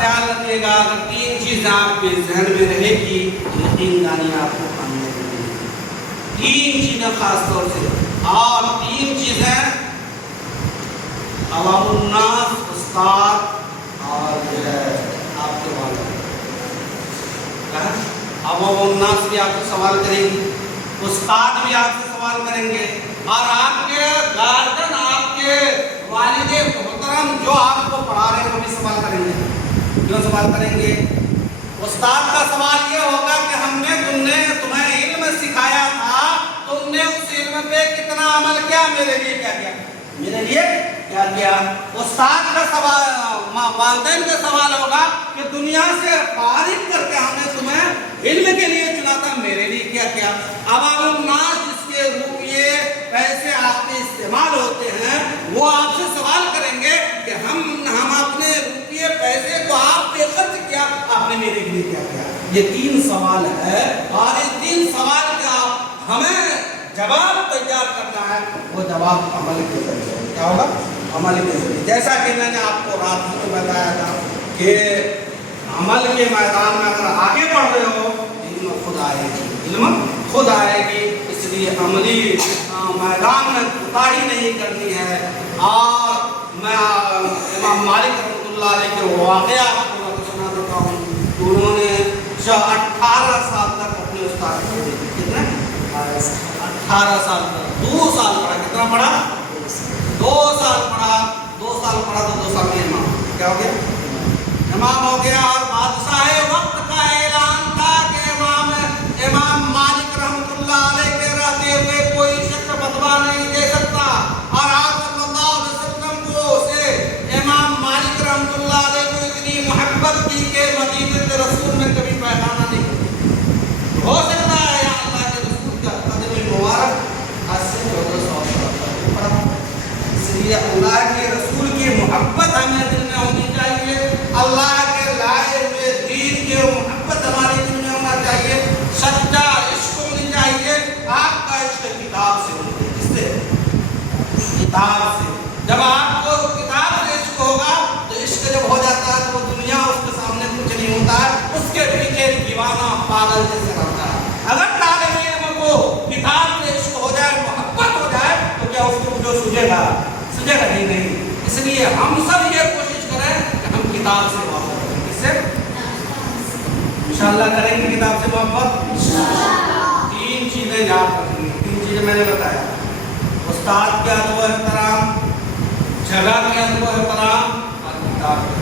خیال رکھیے گا، اگر 3 چیزیں آپ کے ذہن میں رہے گی یقین جانیے آپ کو کامیابی ملے گی۔ 3 چیزیں خاص طور سے، اور 3 چیزیں عوام الناس، استاد اور جو ہے آپ کے والد۔ عوام الناس بھی آپ سے سوال کریں گے، استاد بھی آپ سے سوال کریں گے، اور آپ کے گارجن، آپ کے والد محترم جو آپ کو پڑھا رہے ہیں وہ بھی سوال کریں گے۔ کیوں سوال کریں گے؟ استاد کا سوال یہ ہوگا کہ ہم نے تمہیں علم سکھایا تھا، تم نے اس علم پہ کتنا عمل کیا، میرے لیے کیا کیا، میرے لیے کیا کیا۔ استاد کا سوال، والدین کا سوال ہوگا کہ دنیا سے فارغ کر کے ہم نے تمہیں علم کے لیے چنا تھا، میرے لیے کیا کیا۔ عوام الناس جس کے روپیے پیسے آپ کے استعمال ہوتے ہیں وہ آپ سے سوال کریں گے کہ ہم اپنے روپیے پیسے کو آپ پہ خرچ کیا، آپ نے میرے لیے کیا کیا۔ یہ 3 سوال ہے، اور یہ 3 سوال کا ہمیں جواب تیار کرنا ہے، وہ جواب عمل کے ذریعے کیا ہوگا، عمل کے ذریعے۔ جیسا کہ میں نے آپ کو رات کو بتایا تھا کہ عمل کے میدان میں اگر آگے بڑھ رہے ہو علم خود آئے گی، علم خود آئے گی۔ اس لیے عملی میدان میں کوتاہی نہیں کرنی ہے۔ اور میں امام مالک رحمۃ اللہ علیہ کے واقعہ آپ کو سنا دیتا ہوں۔ انہوں نے 18 سال تک اپنے استاد کو دیکھا، کتنے 18 سال تک، 2 سال پڑھا، کتنا پڑھا، 2 سال پڑھا، 2 سال پڑھا تو 2 سال میں امام کیا ہو گیا، امام ہو گیا۔ اور بادشاہ وقت کا اعلان تھا کہ امام مالک رحمۃ اللہ علیہ کے رہتے ہوئے کوئی شخص فتویٰ نہیں دے سکتا، اور آپ صلی اللہ علیہ وسلم کو سے امام مالک رحمۃ اللہ علیہ کو اتنی محبت تھی کہ مدینہ کے رسول میں کبھی پیخانہ نہیں ہو سکتا ہے یا اللہ کے رسول کا قدم مبارک آج سے 1400 سال پڑھا۔ اس لیے اللہ کے رسول کی محبت ہمیں دل میں ہونی چاہیے، اللہ کے لائے ہوئے دین کی محبت ہمارے دل میں ہونا چاہیے، سچا عشق ہونی چاہیے۔ آپ کا عشق کتاب سے ہونا چاہیے، کس سے، کتاب سے۔ جب آپ کو کتاب سے عشق ہوگا تو عشق جب ہو جاتا ہے تو وہ دنیا اس کے سامنے کچھ نہیں ہوتا ہے، اس کے پیچھے دیوانہ پاگل جیسے رہتا ہے۔ اگر طالب علم کو کتاب سے عشق ہو جائے، محبت ہو جائے تو کیا اس کو جو سجے گا ہی نہیں۔ اس لیے ہم سب یہ کوشش کریں کہ ہم کتاب سے محبت کریں، کس سے، انشاءاللہ کریں گے کتاب سے محبت۔ 3 چیزیں یاد رکھیں گے، 3 چیزیں میں نے بتایا، استاد کے ادب و احترام، جگہ کے ادب و احترام، اور کتاب